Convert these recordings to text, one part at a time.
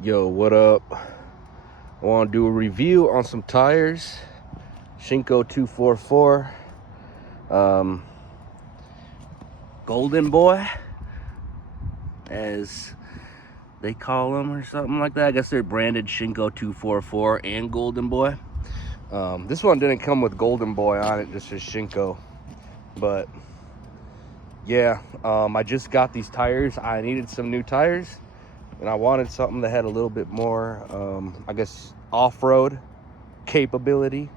Yo, what up? I want to do a review on some tires. Shinko 244. Golden Boy, as they call them, or something like that. I guess they're branded Shinko 244 and Golden Boy. This one didn't come with Golden Boy on it, just as Shinko. But yeah, I just got these tires. I needed some new tires, and I wanted something that had a little bit more, I guess, off-road capability.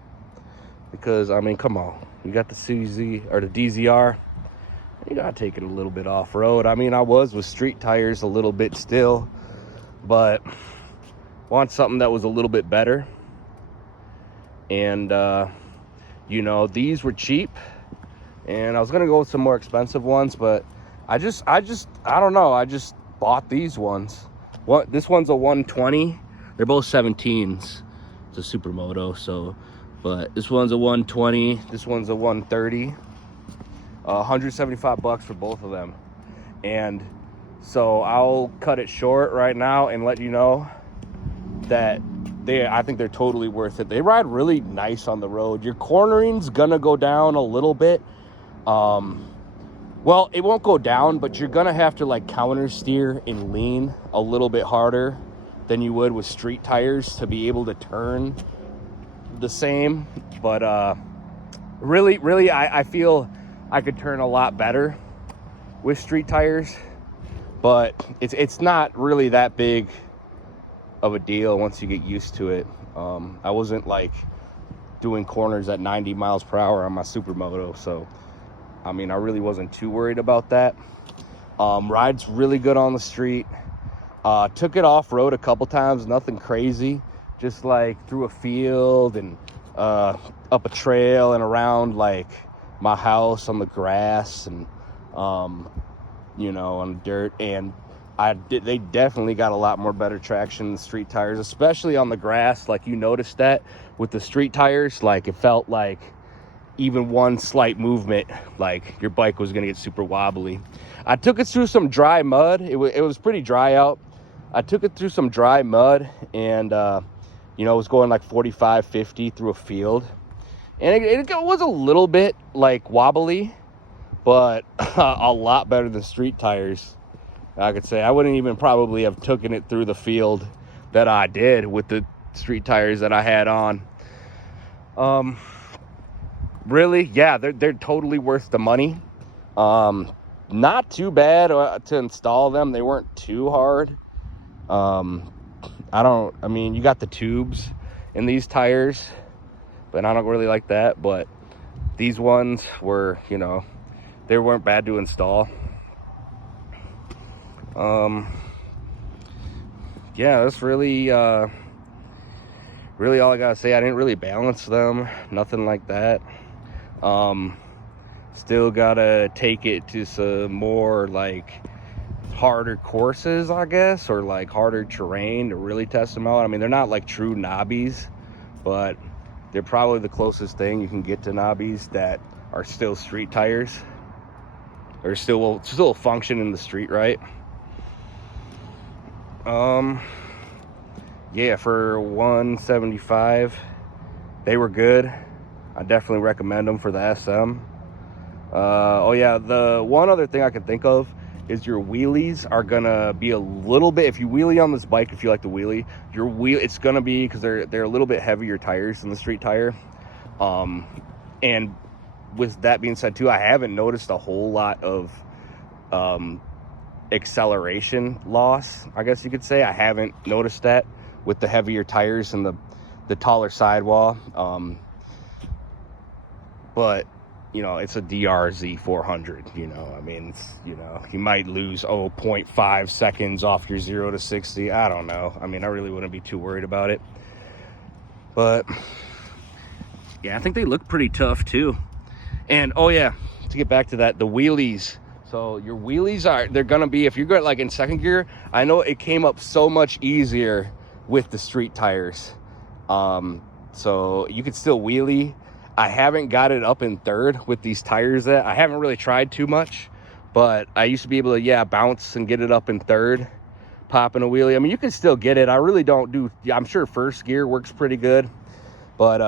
Because, I mean, come on. You got the CZ, or the DZR. You gotta take it a little bit off-road. I mean, I was with street tires a little bit still, but want something that was a little bit better. And, you know, these were cheap. And I was gonna go with some more expensive ones, but I don't know. I just bought these ones. This one's a 120. They're both 17s. It's a Supermoto, so, but this one's a 120. This one's a 130. 175 bucks for both of them. And so I'll cut it short right now and let you know that I think they're totally worth it. They ride really nice on the road. Your cornering's gonna go down a little bit. Well, it won't go down, but you're gonna have to like counter steer and lean a little bit harder than you would with street tires to be able to turn the same. But really I feel I could turn a lot better with street tires, but it's not really that big of a deal once you get used to it. I wasn't like doing corners at 90 miles per hour on my Supermoto, so I mean, I really wasn't too worried about that. Rides really good on the street. Took it off-road a couple times, nothing crazy, just like through a field and up a trail and around like my house on the grass and you know, on dirt. And they definitely got a lot more better traction than street tires, especially on the grass. Like, you noticed that with the street tires, like it felt like even one slight movement, like your bike was gonna get super wobbly. I took it through some dry mud. It was pretty dry out. I took it through some dry mud, and you know, it was going like 45, 50 through a field. And it was a little bit like wobbly, but a lot better than street tires. I could say I wouldn't even probably have taken it through the field that I did with the street tires that I had on. Really, yeah, they're totally worth the money. Not too bad to install them. They weren't too hard. I mean, you got the tubes in these tires, but I don't really like that. But these ones were, you know, they weren't bad to install. Yeah, that's really really all I gotta say. I didn't really balance them, nothing like that. Still gotta take it to some more like harder courses, I guess, or like harder terrain to really test them out. I mean, they're not like true knobbies, but they're probably the closest thing you can get to knobbies that are still street tires, or still function in the street, right? Yeah, for 175 they were good. I definitely recommend them for the SM. Oh yeah, the one other thing I could think of is your wheelies are gonna be a little bit, if you wheelie on this bike, if you like to wheelie, it's gonna be, because they're a little bit heavier tires than the street tire. And with that being said too, I haven't noticed a whole lot of acceleration loss, I guess you could say. I haven't noticed that with the heavier tires and the taller sidewall. But you know, it's a DRZ 400, you know, I mean, it's, you know, you might lose 0.5 seconds off your 0 to 60. I don't know. I mean, I really wouldn't be too worried about it. But yeah, I think they look pretty tough too. And oh yeah, to get back to that, the wheelies. So your wheelies they're gonna be, if you're going like in second gear, I know it came up so much easier with the street tires. So you could still wheelie. I haven't got it up in third with these tires that I haven't really tried too much, but I used to be able to, yeah, bounce and get it up in third. popping a wheelie. I mean, you can still get it. I really don't do, I'm sure first gear works pretty good, but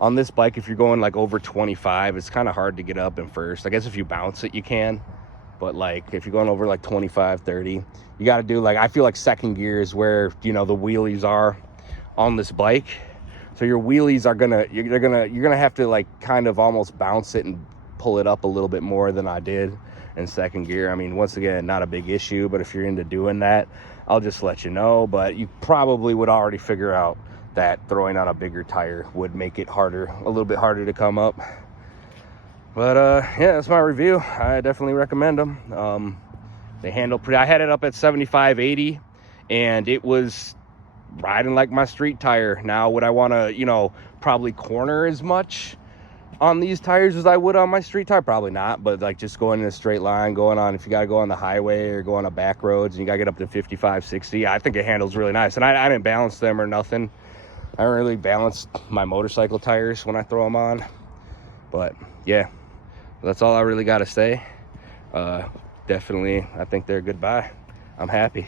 on this bike, if you're going like over 25, it's kind of hard to get up in first. I guess if you bounce it, you can, but like if you're going over like 25, 30, you got to do like, I feel like second gear is where, you know, the wheelies are on this bike. So your wheelies are you're gonna have to like kind of almost bounce it and pull it up a little bit more than I did in second gear. I mean, once again, not a big issue, but if you're into doing that, I'll just let you know. But you probably would already figure out that throwing on a bigger tire would make it harder, a little bit harder to come up. But yeah, that's my review. I definitely recommend them. They handle pretty, I had it up at 75, 80, and it was riding like my street tire. Now, would I want to, you know, probably corner as much on these tires as I would on my street tire? Probably not, but like just going in a straight line, going on, if you got to go on the highway or go on a back roads and you got to get up to 55, 60, I think it handles really nice. And I didn't balance them or nothing. I don't really balance my motorcycle tires when I throw them on. But yeah, that's all I really got to say. Definitely, I think they're a good buy. I'm happy.